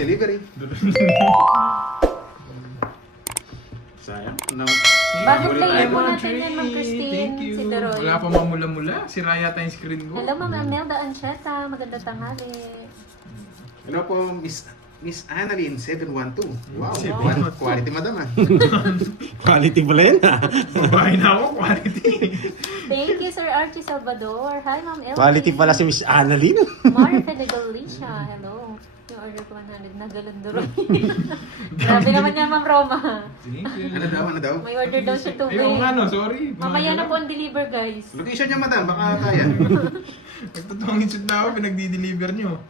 delivery. Sayang. No. Bagong Wala player tayo. po natin yan, Ma'am Christine. Thank you. Si Deroy. Wala pa mamula-mula. Sira yata yung screen ko. Hello, Ma'am Amelda Ancheta. Magandang tanghali. Hello po, Miss Annalyn 712. Wow, Wow. quality madam ah. Quality pala yan ah. Babae na ako, quality. Thank you, Sir Archie Salvador. Hi, Ma'am Elsie. Quality pala si Miss Annalyn. Mara Fedegalicia. Hello. Yung order ko 100 na galanduro. Grabe naman yan, Ma'am Roma. Thank you. Ano daw? May order daw siya tubig. Ayun ano, sorry. Mamaya na po ang deliver, guys. Location niya madam, baka kaya. Nagtotoong insud na ako, pinag-deliver nyo.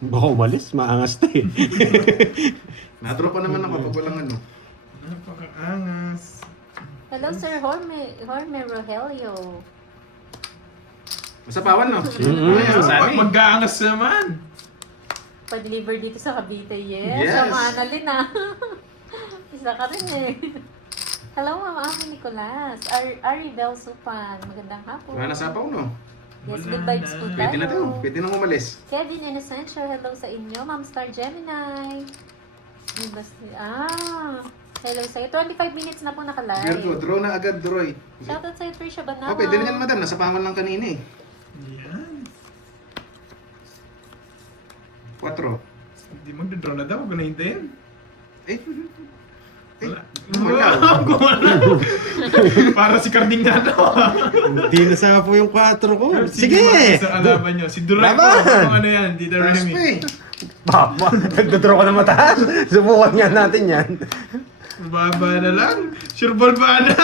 Baka umalis, maangas na eh. Natropa naman ako pag walang ano. Napakaangas. Hello, Sir Jorme Rogelio. Masapawan no? Mm-hmm. Sami. Mag-aangas naman. Pa-deliver dito sa Cavite. Yes. Yes. Sa Manalin ah. Isa ka rin eh. Hello, Ma'am Ami Nicolas. Aribel Supan. Magandang hapon. Wala na sapaw no? Yes, Wala good vibes na. po tayo. Pwede na to. Pwede nang umalis. Kevin Inocencio, hello sa inyo. Ma'am Star Gemini. Hello sa'yo. 25 minutes na po nakalive. Virgo, draw na agad, Droy. Shoutout sa'yo, Trisha Banama. Oh, pwede na yan madam. Nasapawan lang kanina eh. Yan. 4. Hindi magdadraw na daw, huwag ko na hintayin. Eh, Wala. wala. Para si Carding na to. Hindi na sa po yung 4 ko. Sige! Sige! Sa kalaban nyo. Si Duray ko. Laban! Ano yan? Tita Taas Remy. pa eh. Papa, nagdodraw ka na mataas. Subukan nga natin yan. Baba na lang. Sure ball ba na?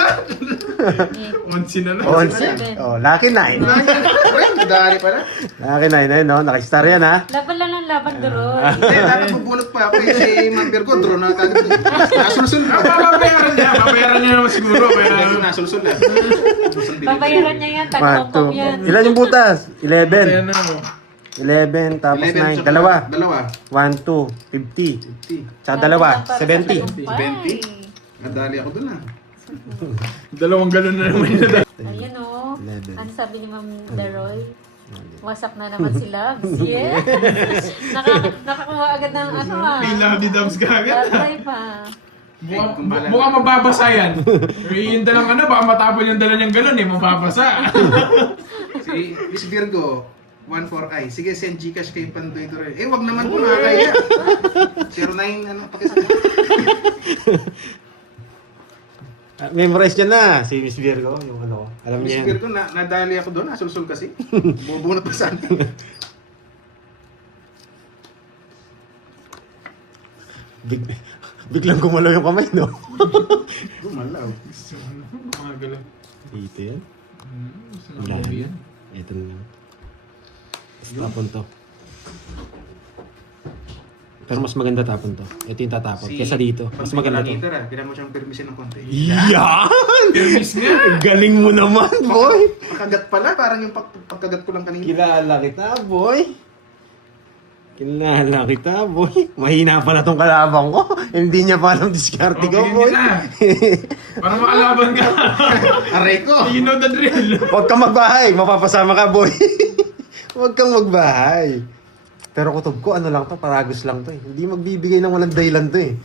Onsi na lang. 11. Oh, lucky 9. Ay, nadali pala. Lucky 9 na yun, no? Nakistar yan ha. Laban lang ng laban, Duroy. Eh, dapat magbunot pa ako si Ma'am Virgo. Draw na kagad. Nasulsul na. Babayaran niya. Babayaran niya naman siguro. Kaya Kaya nasulsul na. Babayaran niya yan. 1, Tagtong yan. 2. Ilan yung butas? Kaya 11. na ako. 11, tapos 11, 9. tsaka Dalawa. Dalawa. 1, 2, 50. 50. Tsaka dalawa, 70. 70. Nadali ako dun ah. Dalawang galon na naman yun. Ayun o. 11. Ano sabi ni Ma'am Deroy? Wasak na naman si Labs. Yes! Nakakuha agad ng ano ah. May love ni Dubs ka agad. Tatay pa. Mukhang mababasa yan. Yung dalang ano, baka matapon yung dala niyang galon eh. Mababasa. Si Miss Virgo, 14i. Sige, send Gcash kay Pandoy Torre. Eh, wag naman po nakakaya. 09, ano, pakisama. Memorize niya na si Miss Virgo, yung ano, alam Miss niya yan. Virgo, nadali ako doon, nasulsul kasi. Bubunot pa sana. Biglang gumalaw yung kamay, no? Gumalaw. Mga galon. Dito yan. Gusto na Wala ako yan. yan. Ito na lang. Tapon to. Pero mas maganda tapon to. Ito yung tatapon. Kesa dito. Mas maganda to. Dito, kailangan mo siyang permission ng konti. Yan! Permis nga! Galing mo naman, boy! Pagkagat pala, parang yung pagkagat ko lang kanina. Kilala kita, boy! Kilala kita, boy! Mahina pala tong kalabang ko. Hindi niya pa alam diskarte ko, Okay, boy! Para makalaban ka. Aray ko! You know the drill. Huwag kang magbahay! Mapapasama ka, boy! Huwag kang magbahay! Pero kutob ko, ano lang to, paragos lang to eh. Hindi magbibigay ng walang dahilan to eh.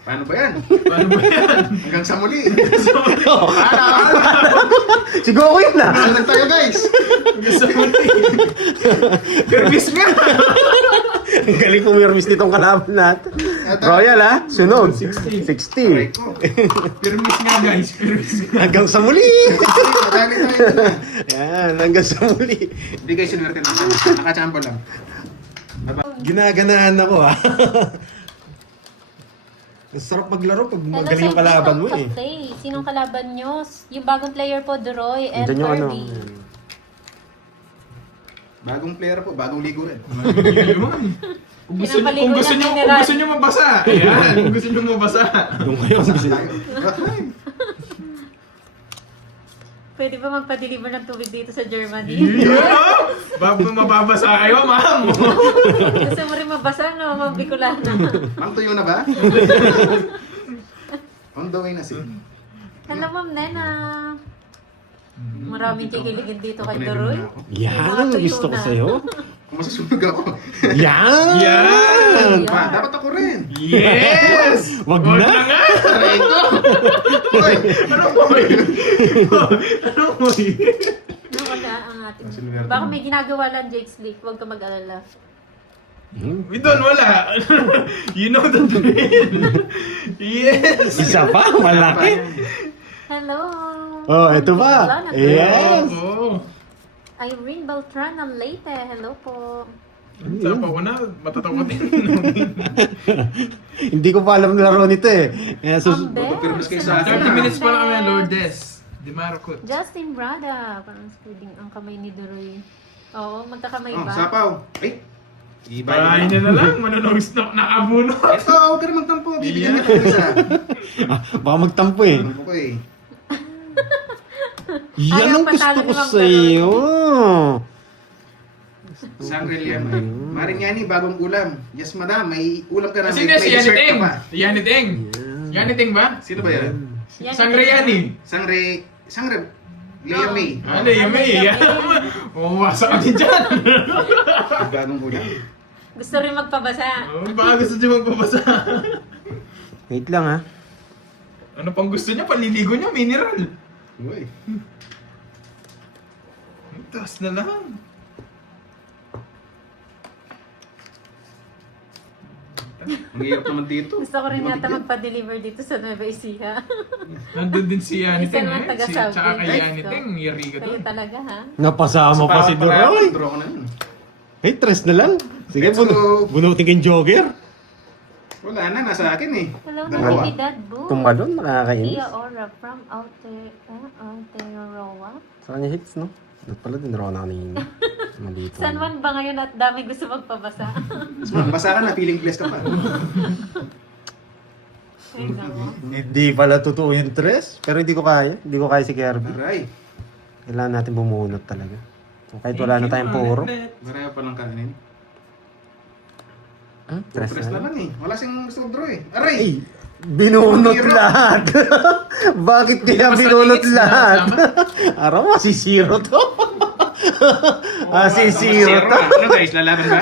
Paano ba yan? Paano ba yan? Hanggang sa muli. Siguro ko yun ah! Sunod tayo guys! Gusto mo Permis nga! Ang galing pumirmis nitong kalaban natin. Royal ah, sunod. 60. Aray 60. ko. Permis nga guys. Permis nga. Hanggang sa muli. Madami tayo na. Yan, hanggang sa muli. Hindi guys, sinuwerte na. Nakachamba lang. Ginaganaan ako ah. Ang sarap maglaro pag Hello magaling yung sa kalaban mo Tiktok eh. Cafe. Sinong kalaban nyo? Yung bagong player po, Duroy and Diyan yung ano. Kirby. Bagong player po, bagong ligo rin. Kung gusto nyo, Pinapaligo kung gusto ng nyo, mineral. kung gusto nyo mabasa. Ayan, kung gusto nyo mabasa. Yung kayo ang gusto. Tayo. Pwede ba magpa-deliver ng tubig dito sa Germany? Yeah! Bago mababasa kayo, ma'am. Gusto mo rin mabasa, no? Ma'am Bicolana. Ma'am, tuyo na ba? On the way na si. Hello, Ma'am Nena. Maraming kikiligin dito kay Papanay Duroy. na ako. Yan, gusto ko sa'yo. Kung masusunog ako. Yan! Yan! Yan! Pa, dapat ako rin. Yes! Wag na. nga! Aray ko! Uy! Ano mo yun? Ano mo yun? Nawala ang ating... Silver. Baka may ginagawa lang Jake Slick. Huwag ka mag-alala. We don't, wala. You know the drill. Yes! Isa pa, malaki. Hello! Oh, ito ba? Wala na. Yes! Oo. Irene Beltran ng Leyte. Hello po. Sapa ko na, matatakot din. Hindi ko pa alam laro nito eh. Kaya Ang Magpapirmis kayo sa akin, 30 minutes pa lang kami, Best. Lourdes. Di Marcot. Justin Brada. Parang speeding ang kamay ni Duroy. Oo, magkakamay Oh, ba? sapaw. Ay! Bahay niya na lang, manunong stock na abuno. Ito, huwag ka na magtampo. Bibigyan kita ng isa. baka magtampo eh. Tampo ko eh. Yan ang Ayaw gusto patalo ko ni Ma'am sa'yo. Sangre Liam. Marinyani, bagong ulam. Yes, madam. May ulam ka na. Sino May si dessert Yaniting? ka pa. Yaniting? Yaniting ba? Sino ba yan? Yan, Sangreyani. Sangre Liam May. Ano, yung may umawasa ka din dyan. Bagong ulam. Gusto rin magpabasa. Oh, baka gusto niya magpapasa. Wait lang ha. Ano pang gusto niya? Paliligo niya, mineral. Uy. Taas na lang. Ang hirap naman dito. Gusto ko rin Di yata mabigyan. magpa-deliver dito sa Nueva Ecija. Nandun din si Yaniting Isa naman eh. taga-Saudi. Tsaka kay Ay, Yaniting, yari ka Kayo doon. talaga ha? Napasama pa si Duroy. Draw ko na yun. Hey, tres na lang. Sige, Let's go. bunutin kayong jogger. Wala na, nasa akin eh. Hello Dalawa. naman, Dad Boo. Tumalon, nakakainis. Tia Ora from Aotearoa. Sa kanya hits, no? Dapat pala din raw na kanina. Malito. San Juan ba ngayon at dami gusto magpabasa? Basa ka na, feeling blessed ka pa. Ay, nako. Hindi pala totoo yung tres. Pero hindi ko kaya. Hindi ko kaya si Kirby. Aray. Kailangan natin bumunot talaga. So, kahit wala na tayong puro. Marami pa lang kanin. Tres Tres na na lang. lang eh. Wala siyang gusto draw eh. Aray! Ay! Binunot Zero. lahat! Bakit kaya Mas binunot malinis na lahat? kasama. Araw, masisiro to. Masisiro to. Ano guys, lalaban ba?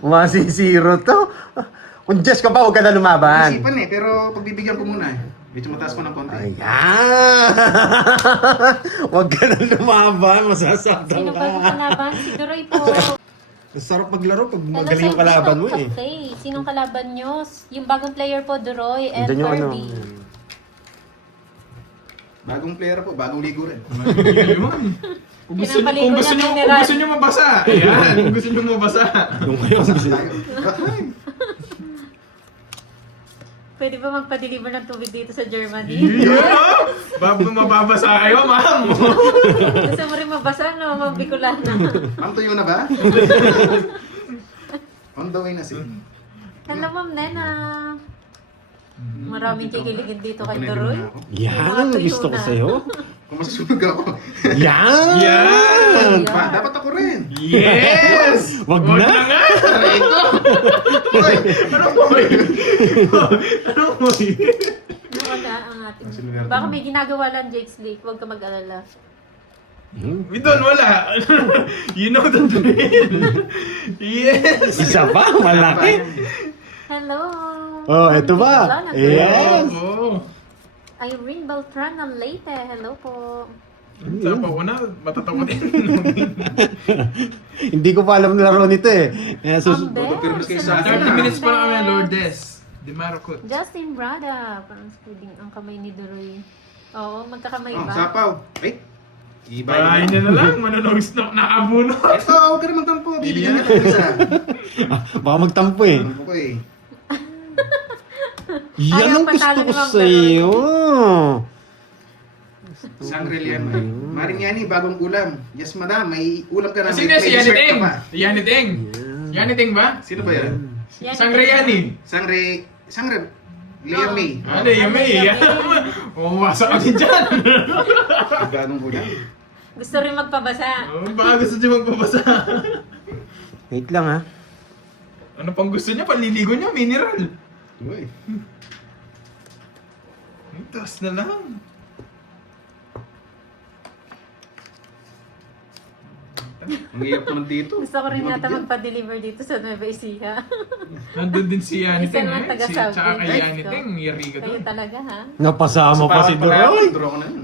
Masisiro to. Kung Diyos ka pa, huwag ka na lumaban. Isipan eh, pero pagbibigyan ko muna eh. Medyo mataas ko ng konti. Ayan! Huwag ka na lumaban, masasaktan Sino ka. ba yung kalaban? Si Duroy po. Sarap maglaro pag Hello magaling yung sa kalaban mo Bishop eh. Cafe. Sinong kalaban nyo? Yung bagong player po, Duroy and Andyan yung ano. Kirby. Bagong player po, bagong ligo rin. Yun. Kung gusto niyo, Pinapaligo kung niya gusto niyo, mineral. kung gusto niyo mabasa. Ayan, kung gusto niyo mabasa. Yung kayo, Tayo. Aray. Pwede ba magpa-deliver ng tubig dito sa Germany? Yeah! Mababasa kayo, ma'am. Gusto mo rin mabasa, no? Mga Bicolana. Ma'am, tuyo na ba? On the way na si. Hello, Ma'am Nena. Maraming kikiligin dito kay Ako na Duroy. din ako. yan, gusto ko sa'yo. Kung masusunog ako. Yan! Yan! Pa, dapat ako rin. Yes! Wag na. nga! Aray ko! Uy! Ano mo yun? Ano mo yun? Nawala ang ating... Silver. Baka may ginagawa lang Jake Slick. Huwag ka mag-alala. We don't, wala. You know the drill. Yes! Isa pa, malaki. Hello! Oh, ito ba? Wala na. Yes! Oo. Irene Beltran ng Leyte. Hello po. Sapa ko na, matatakot din. Hindi ko pa alam laro nito eh. Kaya Ang Magpapirmis kayo sa best. akin. 30 minutes pa lang kami, Lourdes. Di Marcot. Justin Brada. Parang speeding ang kamay ni Duroy. Oo, magkakamay Oh, ba? sapaw. Ay! Bahay niya na lang, manunong stock na abuno. Ito, huwag ka na magtampo. Bibigyan kita ng isa. Baka magtampo eh. Tampo ko eh. Yan Ayaw ang gusto patalo ko ni Ma'am sa'yo. Sangre Liam. Marinyani, bagong ulam. Yes, madam. May ulam ka na. Sino May si dessert Yaniting? ka pa. Yaniting? Yaniting ba? Sino ba yan? Yan. Sangreyani. Sangre Liam May. Ano, yung may umawasa ka din dyan. Bagong ulam. Gusto rin magpabasa. Oh, baka gusto niya magpapasa. Wait lang ha. Ano pang gusto niya? Paliligo niya, mineral. Uy. Taas na lang. Ang hirap naman dito. Gusto ko rin Hindi yata mabigyan. magpa-deliver dito sa Nueva Ecija. Nandun din si Yaniting Isa naman eh. taga Si, South tsaka kay East, Yaniting, yari ka Kayo dun. talaga ha? Napasama pa si Parang Duroy. draw ko na yun.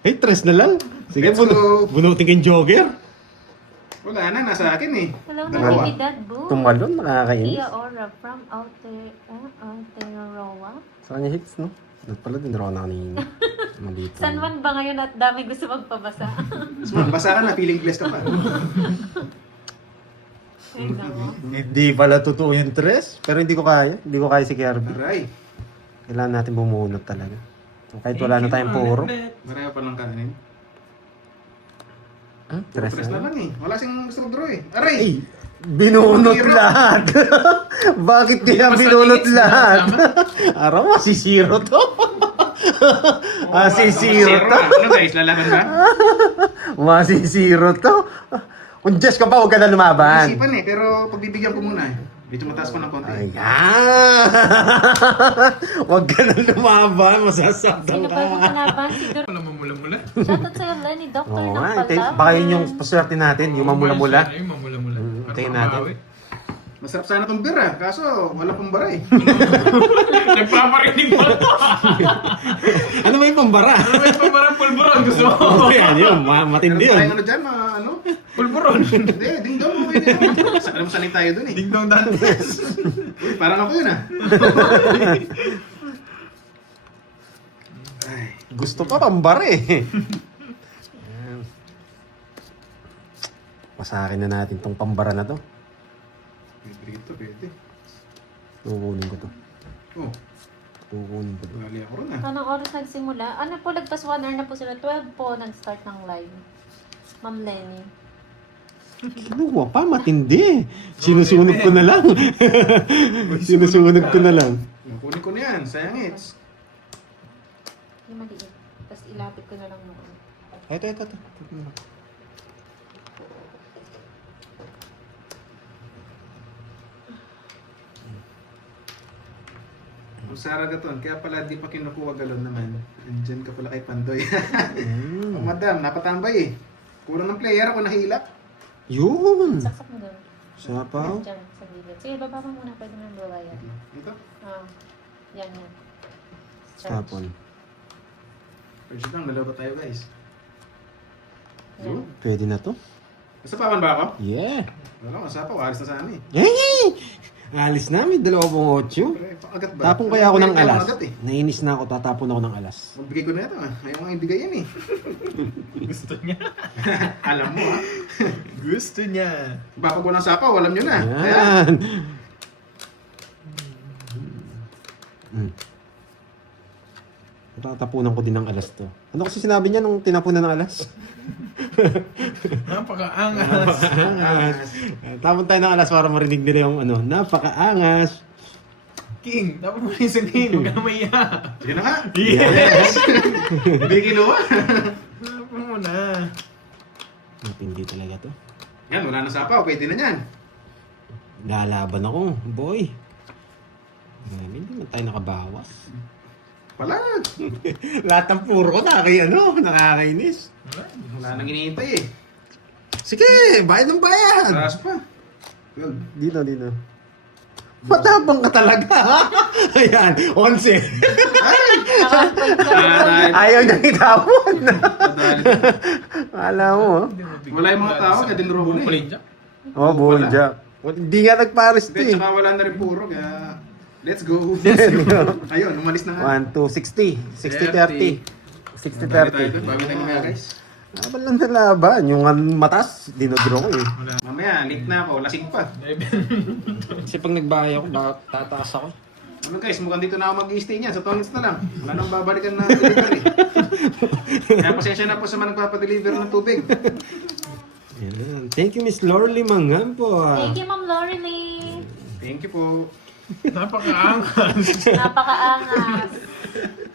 Hey, tres na lang. Sige, Let's go. bunutin kayong jogger. Wala na, nasa akin eh. Hello, Dalawa. Natividad Boo. Tumalon, nakakainis. Tia Ora from Aotearoa. Sa kanya hits, no? Nagpala din raw na kanina. Malito. San Juan ba ngayon at dami gusto magpabasa? Smart, basa ka na, feeling blessed ka pa. Ay, nako. Hindi pala totoo yung tres. Pero hindi ko kaya. Hindi ko kaya si Kirby. Aray, Kailangan natin bumunot talaga. Kahit wala na tayong puro. marami pa lang kanin. Tres Tres na na lang. lang eh. Wala siyang gusto draw eh. Aray! Ay! Binunot Zero. lahat! Bakit kaya Basta binunot hits na lahat? kasama. Araw, masisiro to. Masisiro to. Ano guys, lalaban ba? Masisiro to. Kung just ka pa, huwag ka na lumaban. Isipan eh, pero pagbibigyan ko muna eh. Medyo mataas ko ng konti. Ay, huwag ka na lumaban, masasaktan Sino pa yung ka. kalaban? Si Dur... Wala mamula-mula. Shoutout sa'yo, Lenny. Doctor Oo ng nga, palaban. baka yun yung paswerte natin, yung mamula-mula. Ay, mamula-mula. Hintayin Para natin. makabawi. Masarap sana itong beer ah, kaso wala pong bara eh. Nagpaparinig pa ito. Ano ba yung pambara? Ano ba yung pamarang pulburon? Gusto mo? Yan yun, matindi Meron yun. tayong ano dyan, ano? Pulburon. Hindi, ding dong, okay din yun. Alam mo sanay tayo dun eh. Ding dong dantes. Uy, parang ako yun ah. Ay, Gusto pa pambara eh. Ayan. Pasakin na natin tong pambara na to. pwede ito, pwede. Kukunin ko to. Oh, Kukunin ko to. wali ako rin ah. Anong oras nagsimula? Ano po, lagpas 1 hour na po sila. 12 po nag-start ng live. Ma'am Lenny. Kinuha pa, matindi. Sinusunog ko na lang. Sinusunog ko na lang. Kunin ko na yan, sayang hits. Yung maliit. Tapos ilapit ko na lang mo. Ito. Kung Sarah Gaton, kaya pala di pa kinukuha galon naman. Andyan ka pala kay Pandoy. Oh, madam, napatambay eh. Kulang ng player ako nahilap. Yun. Saksak mo doon. Sapaw. Diyan, sa gilid. Sige, baba mo muna. Pwede mo yung babayan. Ito, Ah, yan. Tapon. first lang, dalawa pa tayo guys. Yan. Pwede na to? Nasapawan ba ako? Yeah. Wala, masapaw, alis na sana eh. Yay! Alis namin, 28. Pero, agad ba? Tapon kaya ako ng Ayaw alas. agad eh. Nainis na ako, tatapon ako ng alas. Magbigay ko na ito ah. Ayaw nga ibigay yan eh. Gusto niya. Alam mo ah. Gusto niya. Baka pag walang sapaw, alam nyo na. Kaya, Yan. Tatapunan ko din ng alas to. Ano kasi sinabi niya nung tinapunan ng alas? Napakaangas. Angas. Tapon tayo ng alas para marinig nila yung ano, napakaangas. King, dapat mo rin sa king. Huwag ka na maiya. sige na nga. Yes! Hindi kinuha. Dapat mo na. Matindi talaga to. Yan, wala na sapaw. Pwede na yan. Lalaban ako, boy. Hindi man tayo nakabawas. Palag. Lahat ng puro ko nakakainis. Wala nang iniintay eh. Sige, bayad ng bayad. Taas pa. Well, Dito. Matapang ka talaga, ha? Ayan, 11. Ayaw niya itapon. Alam mo, Wala yung mga tao, kaya dinuro ko na eh. Bumulin siya. oh, bunja. Hindi nga nagpares to Hindi, eh. tsaka wala na rin puro, kaya let's go. Ayun, umalis na nga. 1, 2, 60. 60, 30. 60, Dali tayo 30. doon, bago tayo mga guys. Laban lang sa laban. Yung matas, dinodraw ko eh. Mamaya, late na ako, lasing pa. Kasi pag nagbahay ako, tataas ako. Ano guys, mukhang dito na ako mag-i-stay niyan, sa Tongits na lang. Wala nang babalikan na delivery. Kaya pasensya na po sa mga nagpapadeliver ng tubig. Yan. Thank you, Miss Lorly Mangampo. Thank you, Ma'am Lorelie. Thank you po. Napakaangas. Napakaangas.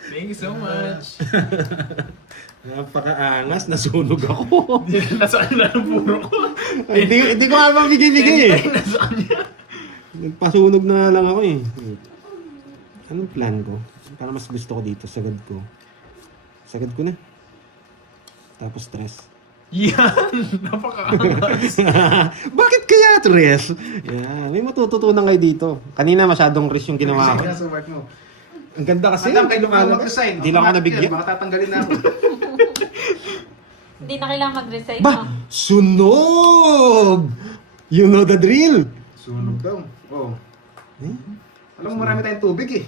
Thank you so much. Napakaangas, nasunog ako. Nasaan na ang puro ko? hindi ko alam bigay-bigay eh. Nasaan niya? Nagpasunog na lang ako eh. Anong plan ko? Para mas gusto ko dito, sagad ko. Sagad ko na. Tapos stress. Yan! Napaka-angas. Bakit kaya, Tres? Yan, may matututunan kayo dito. Kanina masyadong risk yung ginawa ko. Resign ka sa work mo. Ang ganda kasi. Madam, kayo lumalabas. mag-resign. Hindi lang ako Automatic nabigyan. yan, Baka tatanggalin na ako. Hindi na kailangan mag-resign Ba, mo. sunog! You know the drill. Sunog daw. Oh. Eh? Alam mo, marami tayong tubig eh.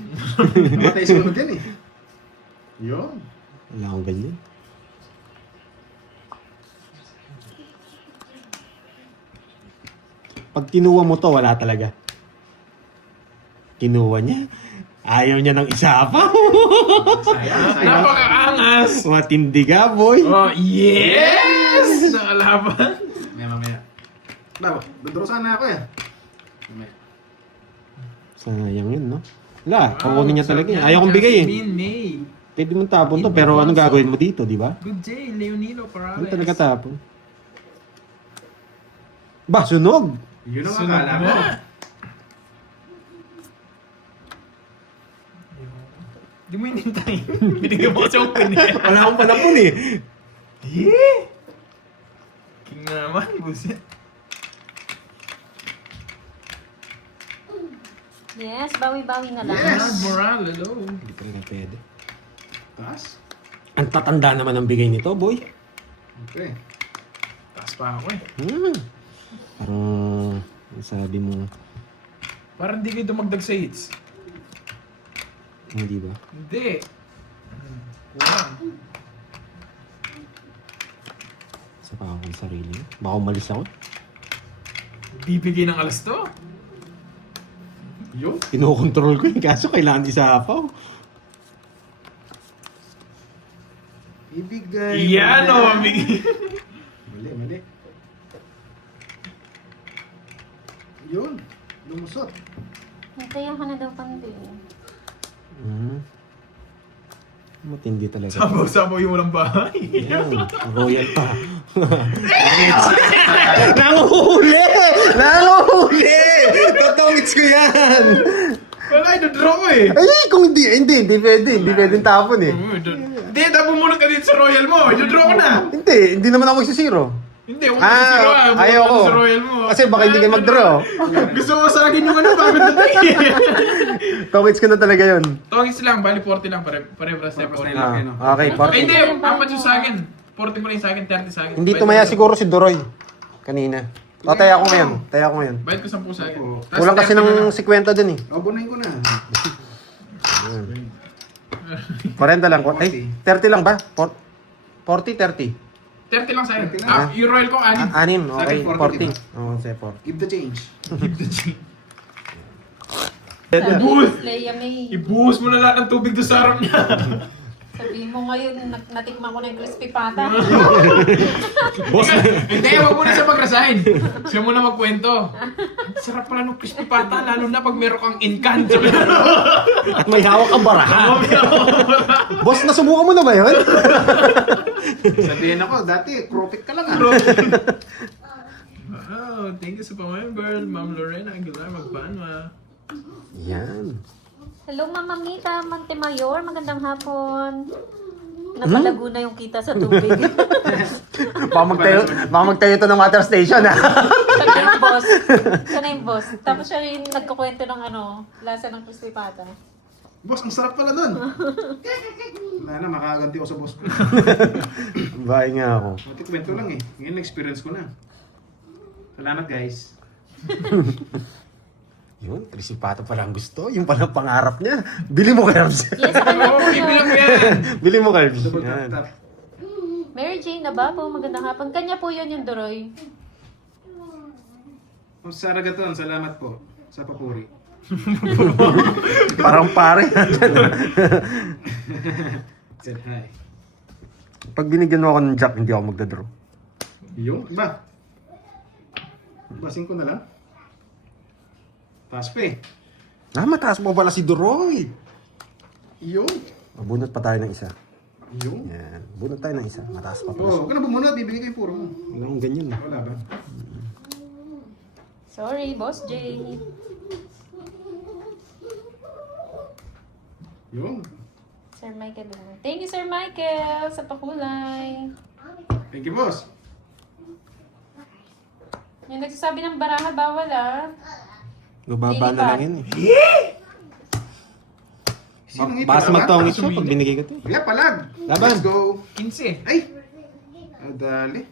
Namatay sunog yan eh. Yun. Wala akong ganyan. Pag kinuha mo to, wala talaga. Kinuha niya. Ayaw niya ng isa pa. Sayang, sayang. Napaka-angas! Matindi ka, boy. Oh, yes! Nakalaban. Mamaya. Labo, duduro sana ako eh. Mamaya. Sayang yun, no? Wala, kukunin niya talaga. Ayaw kong bigay eh. Jasmine May. Pwede mong tapon to, pero anong gagawin mo dito, di ba? Good day, Leonilo Ano Corrales. talaga tapon? Ba, sunog! Yun ang Sunog akala mo. na. Di mo inintay. Binigyan mo kasi akong pinil. Wala akong panapon eh. Yeah! King naman, buset. Yes, bawi-bawi na lang. Yes. Moral, hello. Hindi talaga pwede. Taas. Ang tatanda naman ang bigay nito, boy. Okay. Taas pa ako eh. Parang, sabi mo, Parang di kayo dumagdag sa hits. hindi ba? Hindi. Wow. Isa pa ako sa sarili. Baka umalis ako. Bibigay ng alas to. Yun. Kinokontrol ko yung kaso kailangan isapaw. Ibigay. Yan mo o, na. bigay. Mali. Yun. Lumusot. Hintayan ka na daw Pandoy. Matindi talaga. Sabaw-sabaw yung walang bahay. Yan, royal pa. Nanguhuli! Nanguhuli! Totongits ko yan! Wala, ito-draw ko eh. Ay, kung hindi pwede. Hindi pwedeng tapon eh. Hindi, tapos muna ka dito sa Royal mo. Ito-draw ko na. Hindi naman ako magsisiro. Hindi, huwag mo sa zero ah. ayaw ko. Sa Royal mo. Kasi baka hindi kayo mag-draw. Gusto mo sa akin yung ano, bakit natay? Tongits ko na talaga yun. Tongits lang, bali 40 lang. Pare-paras na Pare-paras 40 na lang. lang. Okay, Ay, hindi, apat yung sa akin. 40 mo lang yung sa akin, 30 sa akin. Hindi Bayad tumaya ko- siguro si Doroy. Kanina. Taya ako ngayon. Bayad ko 10 sa akin. Oo. Tapos Kulang kasi 30 na lang. ng 50 dun eh. Abunayin ko na. 40 lang. Ay, 30 lang ba? 40, 30. 30 lang sa akin. 30 lang. Yung Royal ko, 6. Anim, Sa akin, okay. 40, 40. Oo, say 40. Give the change. Ibuhos! Leia May. Ibuhos mo na lahat ng tubig doon sa harap niya. Sabihin mo ngayon, natikman ko na yung crispy pata. Hindi, wag muna siya mag-resign. Siya muna magkwento. Ang sarap pala ng crispy pata, lalo na pag meron kang in-can. At may hawak kang baraha. Boss, nasubukan mo na ba yun? Sabihin ako, dati, cropik ka lang ah. Wow, thank you sa pamember, Ma'am Lorena Aguilar, magpanwa. Yan. Hello, Mama Mita Montemayor. Magandang hapon. Napalago na yung kita sa tubig. Baka magtayo to ng water station ha. Siya na yung boss. Siya na yung boss. Tapos siya yung nagkukwento ng lasa ng crispy pata. Boss, ang sarap pala nun. Wala na, makaganti ako sa boss ko. Bahay nga ako. Mati kwento lang eh. Ngayon, experience ko na. Salamat guys. Yun, Trisipata pala ang gusto. Yung pala pangarap niya. Bili mo, Kerbs. Yes, sa kanya Oo, po bibilang ko yun. yan. Bili mo, Kerbs. Double tap Yan. tap. Mary Jane Nabapo, magandang hapon. Kanya po yun yung Doroy. Sarah Gaton, salamat po sa papuri. Parang pare. Said hi. Pag binigyan mo ako ng jack, hindi ako magdadraw. Yung iba. Basing ko na lang. Taas pa eh. Mataas mo pala si Doroy. Yung. Bunot pa tayo ng isa. Yung. Yan. Bunot tayo ng isa. Mataas pa pala. Oo, huwag ka na bumunot. Bibigay ko yung puro mo. Wala akong ganyan. Wala ba? Sorry, Boss J. Yung. Sir Michael. Thank you, Sir Michael, sa pakulay. Thank you, boss. Yung nagsasabi ng baraha, bawal ah. Bubaba na lang yun eh. Sino nga Bakas ito? magtongit siya pag binigay ko ito eh. Yeah, palag. Laban. Let's go. 15. Ay! Dali.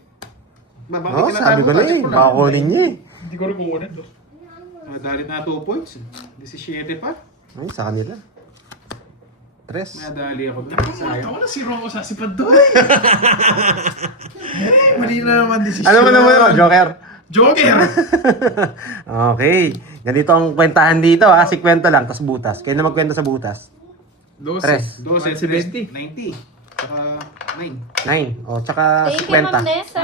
Oo, sabi ko na eh. Baka kunin niya eh. Hindi ko rin kukunin. Madalit na 2 points. 17 pa. Ay, sa kanila. 3. Nadali ako doon. Sayang. Ako na si Rocco sa sipad doon. Mali na naman decision. Ano mo naman, Joker? Joker! Okay. Ganito ang kwentahan dito ha. Si kwento lang, tas butas. Kayo na magkwento sa butas. 12. 12, 70. 90. Saka 9. 9. O, tsaka Thank you, Ma'am 50. Nessa.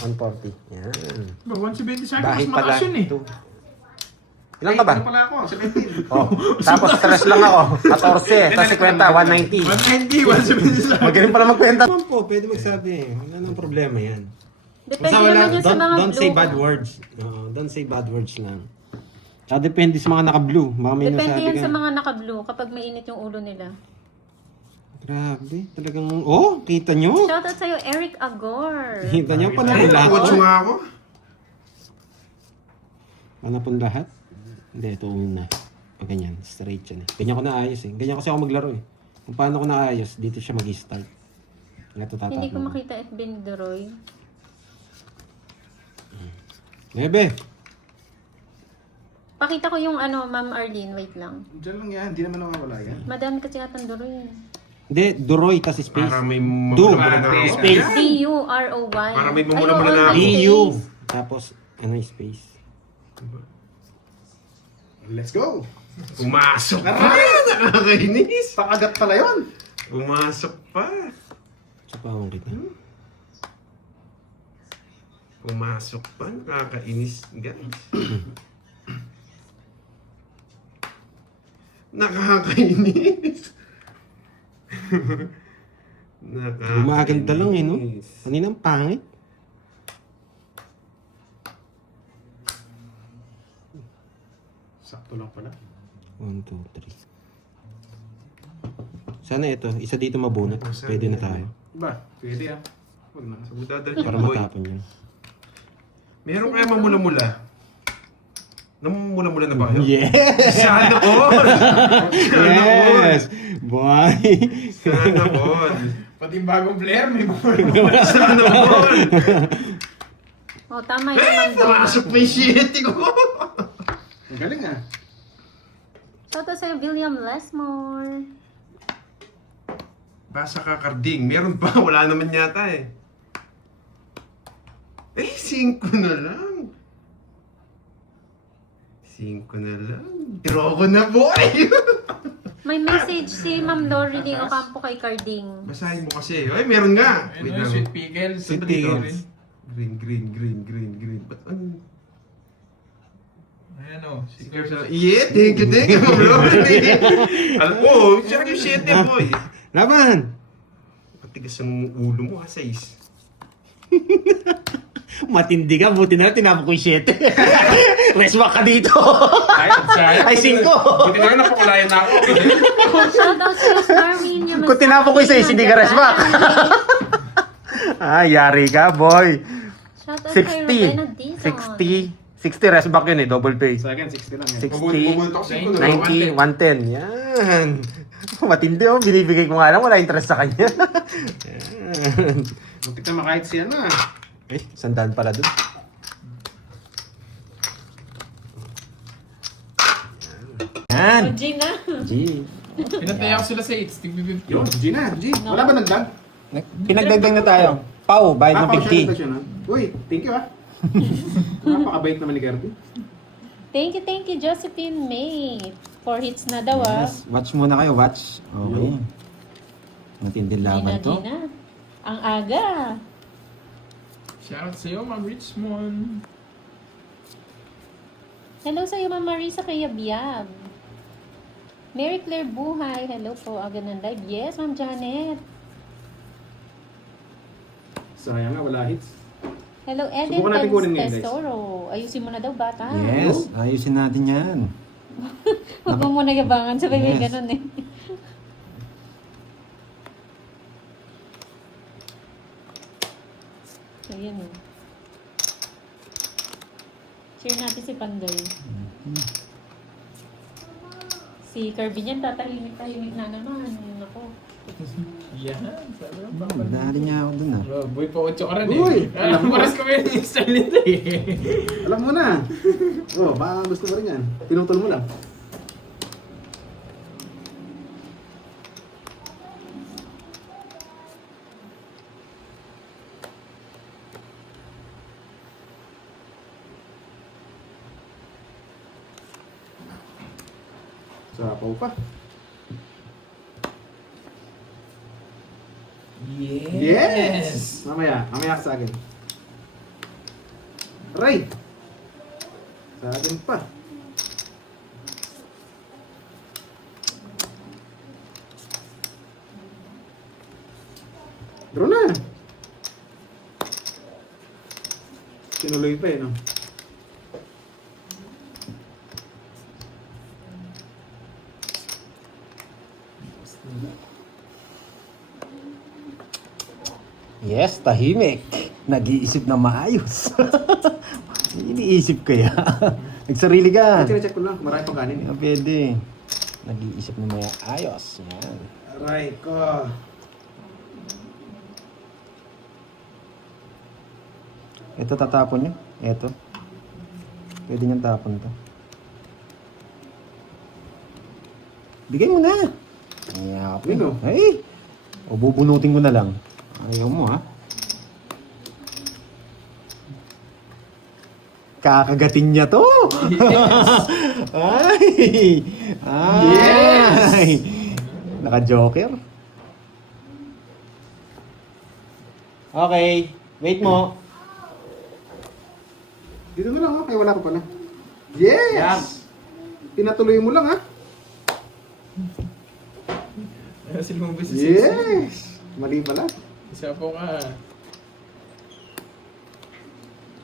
140. Yan. 170 sa akin, Dahil mas pala. mataas yun eh. Ito. Ilan ka ba? Ano pala ako? 17. Oh, tapos 3 lang ako. 14. Tapos 50, 190. 190, 170 sa akin. Magaling pala magkwenta. Naman po, pwede magsabi. Wala nang problema yan. Depende Basta wala, naman yun sa mga don't blue. say bad words. Don't say bad words lang. Tsaka depende sa mga naka-blue. Baka may Depende nasabi yan ka. sa mga naka-blue kapag mainit yung ulo nila. Grabe, talagang... Oh, kita nyo? Shoutout sa'yo, Eric Agor. Kita nyo, panapon lahat. Watch nga ako. Panapon lahat? Hindi, ito una. O ganyan, straight yan eh. Ganyan ko naayos eh. Ganyan kasi ako maglaro eh. Kung paano ko naayos, dito siya mag-start. Ito tatapon. Hindi ko makita FB ni Doroy. Bebe! Pakita ko yung ano, Ma'am Arlene. Wait lang. Diyan lang yan. Hindi naman nawawala yan. Madami kasi atang Doroy. Hindi, Duroy, tas space. Para may Do. mamula na ako. Space. D-U-R-O-Y. Para may Ay, mamula-mula oo, na ako. may D-U. space. Tapos, ano yung space? Let's go. Pumasok pa! Nakakainis! Pakagat pala yun. Pumasok pa! Sapawan kita. Pumasok pa. Nakakainis, guys. Nakakainis. Gumaganda lang eh, no? Kanina ang pangit. Sakto lang pala. 1, 2, 3. Sana ito, isa dito mabunot. Pwede na tayo. Ba, pwede ah. Huwag na. Sa budadal Para niya, boy. matapon yun. Meron kaya mamula-mula? Namumula-mula na ba kayo? Yes! Sana all! Yes! Boy! Sana all! Pati yung bagong player, may Sana all! Oh, tama yun, Ma'am Dora. Pumasok pa yung shit ko! Ang galing ah. Shoutout sa'yo, William Lesmore. Basa ka, Karding. Meron pa. Wala naman yata eh. 5 na lang. 5 na lang. Tiro ko na, boy! May message si Ma'am Lorely Ocampo kay Carding. Basahin mo kasi. Ay, meron nga. Ayun, Wait yung lang. sweet pickles. Sweet Ito dito pickles. Green. Ba't ano? Ayan o. Sticker sa... Yeah, thank you, Ma'am Lorely. Alam mo, siya yung 7, boy. Laban! Patigas ang ulo mo, ha, 6. Matindi ka, buti na lang tinapon ko yung 7. Resback ka dito! Sayang. Ay, 5! Buti na lang napakulayan na ako. Shoutout sa'yo, Starwin. Kung tinapon ko yung 6, hindi ka resback! Yari ka, boy! Shoutout kay Rowena Dizon. 60 resback yun eh, double pay. Sa akin, 60 lang yan. 60, Bubulto ko 5 na. 90, 110. Yan. Matindi oh, binibigay ko nga lang, wala interest sa kanya. Yan. Muntik na makahit siya na. Eh, sandaan pala dun. Yan. Oh, Gina. G. Pinataya ko sila sa 8. Tignan Yun, G na, G. Wala ba nagdag? Pinagdagdag na tayo. Pau, bayad ng Pau, siya 50. siya na. Uy, thank you ah. Napakabait naman ni Gertie. Thank you, Josephine May. 4 hits na daw ah. Yes, watch muna kayo, watch. Okay. Matinding laban to. Gina. Ang aga. Shoutout sa'yo, Ma'am Richmond. Hello sa'yo, Ma'am Marisa Kayabiyab. Mary Claire Buhay. Hello po. Aga ng live. Yes, Ma'am Janet. Sayang nga, wala hits. Hello, Eden Subukan natin kunin ngayon, guys. Tesoro. Ayusin mo na daw, bata. Yes, ayusin natin yan. Huwag mo muna yabangan. Sabay may Yes. ganun eh. Ayan oh. Cheer natin si Pandoy. Si Kirby niyan, tatahimik na naman. Ako. Yan. Sabi mo ba? Dali niya ako dun ah. Oh, boy pa 8 ka rin Uy, eh. alam mo. Paras kami yung style nito eh. Alam mo na. Oh, baka gusto mo rin yan. Pinutol mo lang. Sapaw pa. Yes! Mamaya ka sa akin. Aray! Sa akin pa. Draw na! Tinuloy pa eh, no? Yes, tahimik. Nag-iisip na maayos. Iniisip kaya. Nagsarili ka. Check ko lang, marami pang kanin. Pwede. Nag-iisip na maayos. Yan. Aray ko. Ito tatapon niyo. Ito. Pwede niyang tapon to. Bigay mo na. Ayap. Yun, oh. Ay! O bubunutin ko na lang. Ayaw mo ha. Kakagatin niya to. Ay! Ay! Yes! Naka-joker. Okay. Wait mo. Dito na lang, oh. Kaya wala pa pala. Yes! Pinatuloy mo lang, ha? Ano sila mong business? Yes! Mali pala. Isa po ka.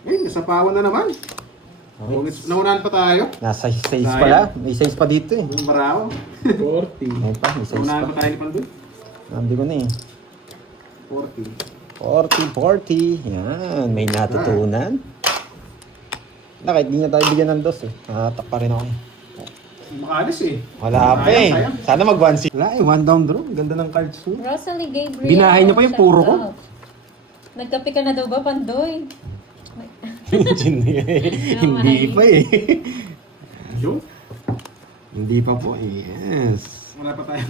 Eh, nasapawan na naman. Okay. Naunahan pa tayo. Nasa 6 pala. May 6 pa dito eh. Marao. 40. Ayun pa, may 6 Naunahan pa pa. tayo ni Pandoy. Sabi ko na eh. 40. 40. Yan, may natutunan. Kahit di niya tayo bigyan ng dos eh. Nakatak pa rin ako eh. Makalis eh. Wala pa eh. Sayang. Sana mag 1-6. Wala eh, 1 down draw. Ganda ng cards mo. Rosalie Gabriel. Binahay niyo pa yung puro ko. Shout out. Nagkape ka na daw ba, Pandoy? Hindi pa eh. Yo. Hindi pa po eh. Yes. Wala pa tayo.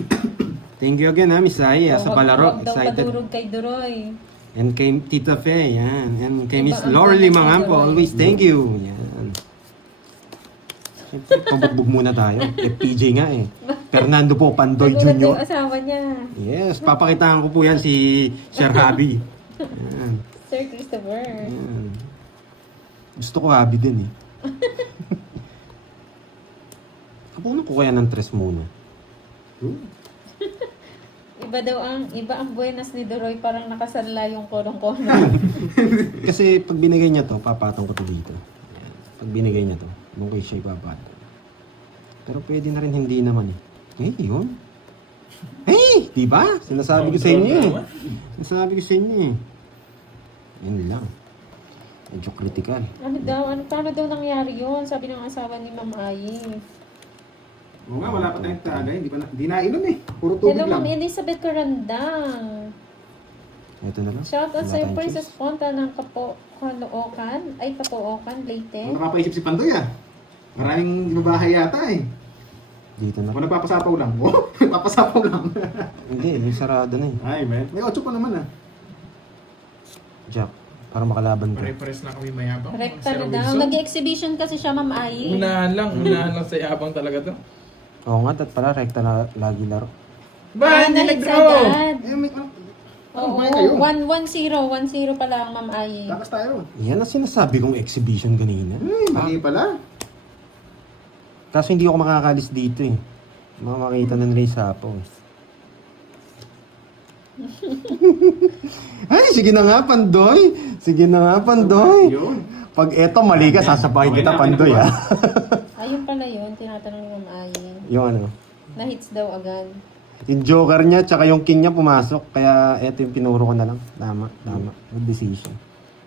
Thank you again ha, Miss Aya, sa palaro. Huwag daw Excited. padurog kay Duroy. And kay Tita Fe, yan. And kay Miss Iba ang Laurely pala Mangampo, siguro. always thank you. Yan. Siyempre, pabugbog muna tayo. FPJ nga eh. Fernando po, Pandoy Nagulat Jr. yung asawa niya. Yes, papakitaan ko po yan si Sir Habi. Yan. Sir Christopher. Yan. Gusto ko Habi din eh. Kapuno ko kaya ng tres muna. Iba ang buenas ni Duroy, parang nakasanla yung korong-korong. Kasi pag binigay niya to, papatong ko to dito. Yan. Pag binigay niya to, doon ko siya ipapatong. Pero pwede na rin hindi naman eh. Eh, yun. Eh, di ba? Sinasabi ko sa inyo eh. Sinasabi ko sa inyo eh. Yun lang. Medyo critical. Paano daw nangyari yun? Sabi ng asawa ni Ma'am Ayi. Oo nga, wala pa tayong tagay. Hindi na inom eh. Puro tubig Hello, lang. Ma'am Elizabeth Carandang. Ito na lang. Shout out Wala sa'yo, tayong Princess choice. Fonta ng Caloocan. Ay, Caloocan, Leyte. Ano nakapaisip si Pandoy ah? Maraming babahay yata eh. Dito na. Ako nagpapasapaw lang. Oh, nagpapasapaw lang. Hindi, yung sarado na eh. Ay, man. May 8 pa naman ah. Jack, para makalaban ka. Pare-pares na kami mayabang. Rekta Sir na daw. Wilson. Mag-exhibition kasi siya, Ma'am Ayi. Unahan lang sa yabang talaga to. Oo nga, at pala, rekta na lagi laro. Ba, hindi na-hits nag-draw! agad. Eh, may... Oo, kumain kayo. 1-0 pa lang, Ma'am Ayi. Takas tayo. Yan ang sinasabi kong exhibition kanina. Mali pala. Kaso hindi ako makakalis dito eh. Makakita na nila yung sapaw eh. Ay, sige na nga, Pandoy. Sige na nga, Pandoy. Yun. Pag eto mali ka, sasabahin kita, Pandoy ha. Ayun pala yun, tinatanong ni Ma'am Ayi. Yung ano, Na-hits daw agad. yung joker niya, tsaka yung king niya pumasok. Kaya eto yung pinuro ko na lang. Tama. Good decision.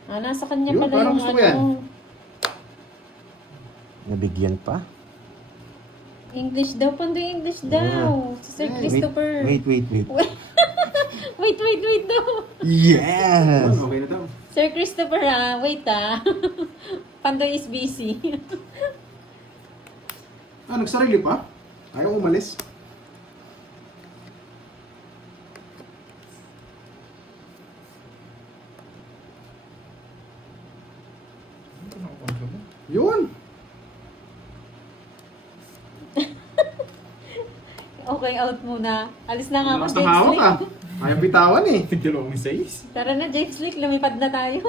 Nasa kanya Yun, pala parang yung gusto ko yan. Nabigyan pa. English daw, Pandoy, English daw. Si Sir Christopher. Wait. Wait daw. Yes! Okay na daw. Sir Christopher, wait Pandoy is busy. Nagsarili pa? Ayaw umalis. Yun. Okay, out muna. Alis na nga ako, Basta James hawak Lee. ka. Ayaw bitawan eh. Dalawang size. Tara na, James Lee. Lumipad na tayo.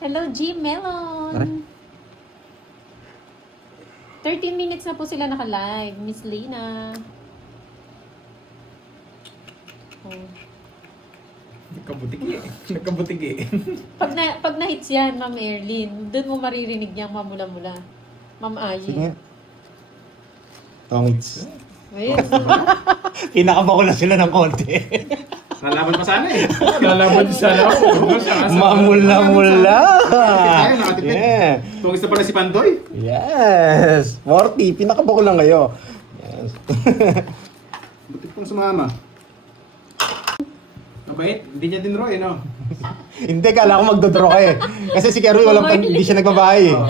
Hello, G. Melon. 13 minutes na po sila naka-live. Miss Lena. Oh. Nagkabutigi. Pag na-hits yan, Ma'am Erlyn, doon mo maririnig niyang mamula-mula. Ma'am Sige Ayi. nga. Tongits. Wait. Pinakabako na sila ng konti. Lalaban pa sana eh. Lalaban din sana ako. Mamula-mula! Tayo, nakatipid. Yeah. Tungis na pala si Pandoy. Yes! 40, pinakabako lang kayo. Yes. Butik pong sumama. Mabait, hindi niya din raw eh, no? Hindi, kala ko magdodraw ka eh. Kasi si Kerwin hindi siya nagbabahay eh.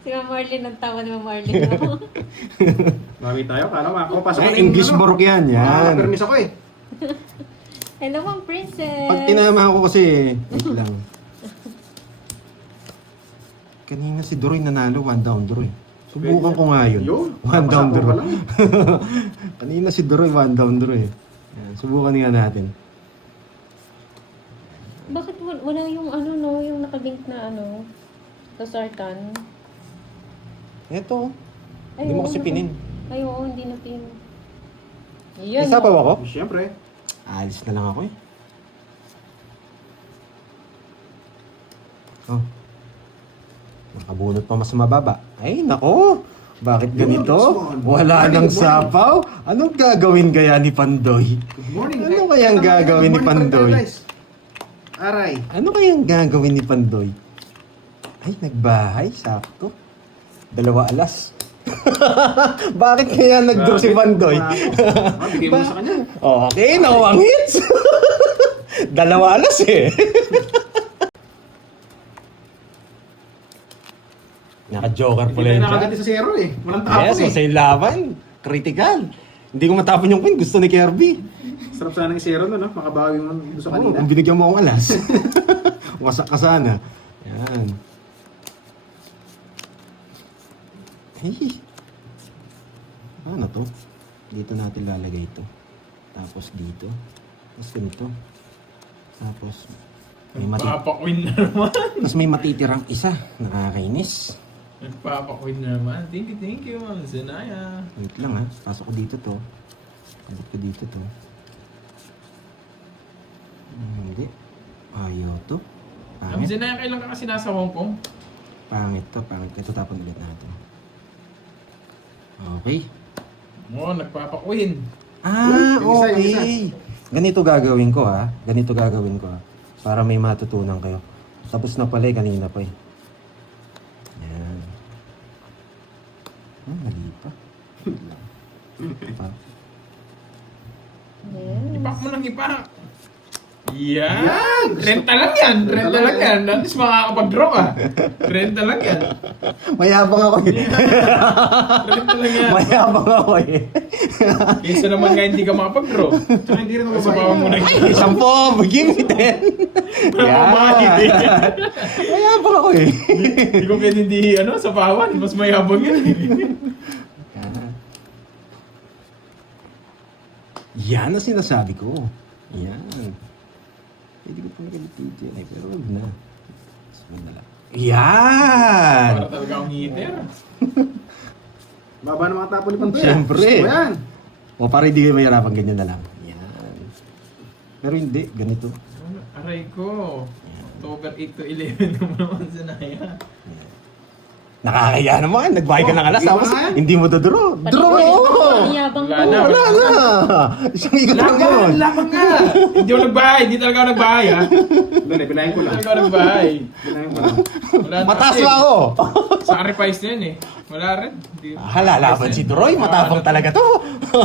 Si Ma'am Marlene, nagtawa ni Ma'am Marlene. No? Bawi tayo, kala makakapasok Ay, English borok yan, yan. Permis ako eh. Hello, Ma'am Princess. Pag tinama ko kasi, wait lang. Kanina si Doroy nanalo, 1 down Doroy. Subukan ko nga yun. Yun, 1 down napasako Doroy. pa lang. Kanina si Doroy, 1 down Doroy. Yan, subukan nga natin. Bakit wala yung ano no, yung nakalink na ano, sa Sartan? Eto, Ay, hindi mo oo, kasi pinin. Ay, oo, hindi na pin. Ayan. Isa pa ba ako? Siyempre. Alis na lang ako eh. Oh. Nakabunot pa mas mababa. Ay, nako! Bakit ganito? Wala nang sapaw? Anong gagawin kaya ni Pandoy? Good morning. Ano kayang gagawin ni Pandoy? Aray. Ano kayang gagawin ni Pandoy? Ay, nagbahay, sakto. 2 alas. Bakit kaya nag-draw si Pandoy? Bigay mo sa kanya. Okay, nakuha ang hits. 2 alas eh. Naka-joker Hindi pala tayo yun. nakaganti sa zero eh. Walang tapon Yes, eh. masaya laban. Critical. Hindi ko matapon yung queen. Gusto ni Kirby. Sarap sana ng zero no, no? Makabawi mo doon sa Oo, kanina. kung binigyan mo akong alas. Wasak ka sana. Yan. Hey. Ano to? Dito natin lalagay ito. Tapos dito. Tapos ganito. Tapos Nagpapakwin na naman. Tapos may matitirang isa. Nakakainis. Nagpapakwin na naman. Thank you, Ma'am Zenaya. Wait lang ha. Pasok ko dito to. Abot ko dito to. Hindi. Ayaw to. Ma'am Pangit. Zenaya, kailan ka kasi nasa Hong Kong? Pangit to. Pangit. Ito tapon ulit natin. Okay. Oo, nagpapakwin. Ah, Yung isa, yung okay. Ganito gagawin ko ha. Ganito gagawin ko ha. Para may matutunan kayo. Tapos na pala eh. Kanina pa eh. Yan. Mali pa. Pa. Yes. Ipak mo ng ipak. Yan! Renta lang yan! Renta lang yan! At least makakapag-draw ka. Renta lang yan. Mayabang ako eh. Renta lang yan. Mayabang ako eh. Kaysa naman nga hindi ka makapag-draw. Tsaka hindi rin Sa mababae. bawang mo na Ay, 10! Give me 10! Yan! Mayabang ako eh. Hindi ko pwede hindi, sa pawan. Mas mayabang yan eh. Yan ang sinasabi ko. Yan. Pwede ko pa nagalitit yan eh, pero wag na. Mas madala. Yan! Para talaga akong heater. Baba ng mga tapo ni Pandoy. Siyempre. Gusto ko yan. O para hindi kayo mahirapan, ganyan na lang. Yan. Pero hindi, ganito. Aray ko. October 8 to 11 naman naman sa Naya. Nakakaya naman, nagbayad ka ng alas, Di ba tapos nga? hindi mo dodoro. Draw! Ang yabang Wala ko. na. Wala na! Isang ikot lang yun. Laban! Laban nga! Hindi ako nagbahay. Hindi talaga ako nagbahay, ha? Dali, bilahin ko Hindi lang. talaga ako nagbahay. Bilahin ko lang. Wala na Mataas kasi. ba ako? Sacrifice na yun, eh. Wala rin. Hindi. Lalaban si Droy, matapang talaga to.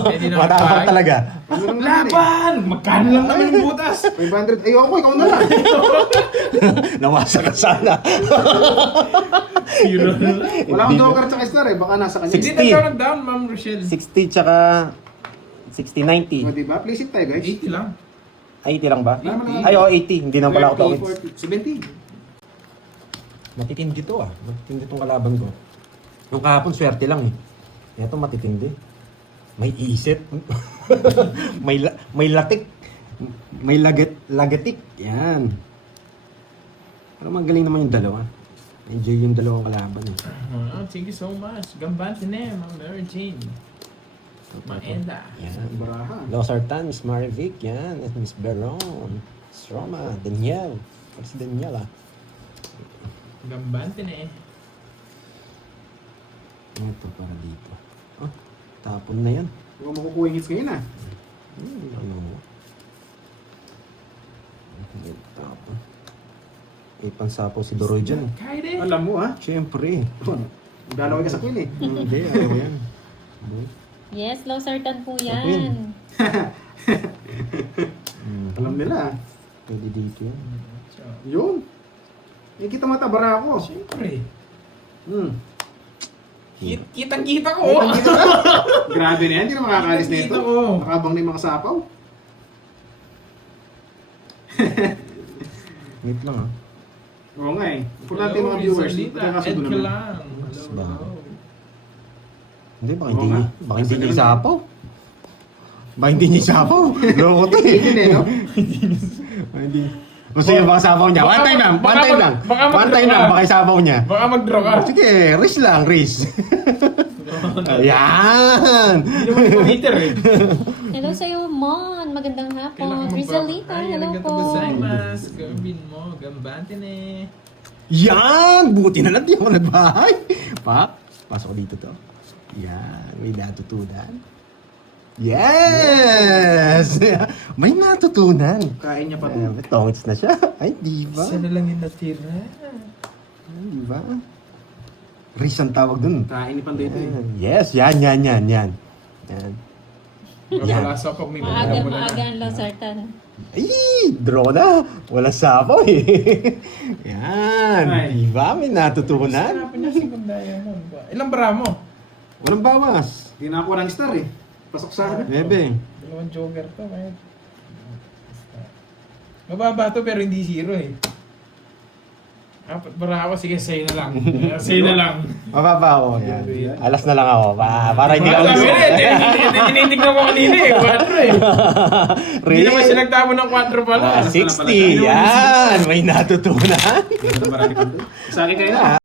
Hindi na Matapang nagbahay. talaga. Ano lang naman eh. Laban! Magkano lang naman yung butas? 500. Ayoko, ikaw na lang. Nawasa ka sana. Zero na lang. Wala akong joker tsaka star eh. Baka nasa kanya. Hindi 60. na ikaw nag-down, Ma'am Rochelle. 60 tsaka 60, 90. O, diba? Place it tayo, guys. 80 lang. 80 lang ba? 80. Ay, 80. Hindi na pala ako tawid. 70. Matitindi to ah. Matitindi tong kalaban ko. Yung kahapon, swerte lang eh. Ito matitindi. May isip. may latik. May lagatik. Yan. Pero magaling naman yung dalawa. Enjoy yung dalawang kalaban eh. Oh, thank you so much. Gambante na, Ma'am Mary Jane. Maenda. Yan. Baraha. Los Artan, Miss Marivic, yan. At Miss Beron. Miss Roma, Daniel. Ano si Daniel ah? Gambante na, eh. Ito para dito. Oh, tapon na yan. Huwag makukuha yung hits ngayon ah. Ano? Tapon. Ipansapaw si Doroy dyan. Kaya din. Alam mo ah. Siyempre. Dalaway ka sa queen eh. Hindi, ayaw yan. Yes, low sartan po Queen. yan. Alam nila ah. Pwede dito yan. Yun. Eh, kita matabara ako. Siyempre. Kitang-kita ko. Grabe na yan. Hindi na makakalis na ito. Kita ko. Nakabang na yung mga sapaw. Wait lang ah. Oo nga eh. Importante yung mga viewers. Pagkakasundo Ed ka naman. lang. Mas ba? Hello. Hindi, baka Oo hindi nga. niya. Baka hindi niya Kasi isapaw. Baka hindi niya isapaw. Loko to eh. Yun eh, no? Baka hindi. Gusto niya baka isapaw niya. One time lang. One baka time mag- lang. baka One mag-draw time lang. ka. Baka isapaw niya. Baka mag-draw ka. Sige, risk lang. Risk. Ayan. Hindi naman yung meter, eh. Hello sa'yo, Mon. Magandang hapon. Rizalita, hello po. Gozaimasu. Gawin mo. Gambante na, eh. Yan! Buti na lang di ako nagbahay. Pa, pasok ko dito to. Yan, may natutunan. Yes! May natutunan. Kain niya pa to. May tongits na siya. Ay, di ba? Isa na lang yung natira. Ay, di ba? Riz ang tawag dun. Kain ni Pandoy ito eh. Yes, yan. Yan. Mapalasa pag may Maaga, mo na. maaga ang low sartan. Ay, draw na. Wala sapaw eh. Yan. Ay. Di ba? May natutunan. Hanapan niya si Diamond. Ilang bara mo? Walang bawas. Hindi na ako ng star eh. Pasok sa akin. Bebe. Dalawang joker to. Kahit. Mababa to pero hindi zero, eh. Apat bara ako. Sige, sa'yo na lang. Sa'yo na lang. Mababa ako. Yan. Alas na lang ako. Para hindi ka Sabi ulit. na, tinitignan ko kanina, eh. 4, eh. Hindi naman siya nagtabo ng 4 pala. 60. Yan. May natutunan. Ito na marami Pandoy. Sa akin kayo na.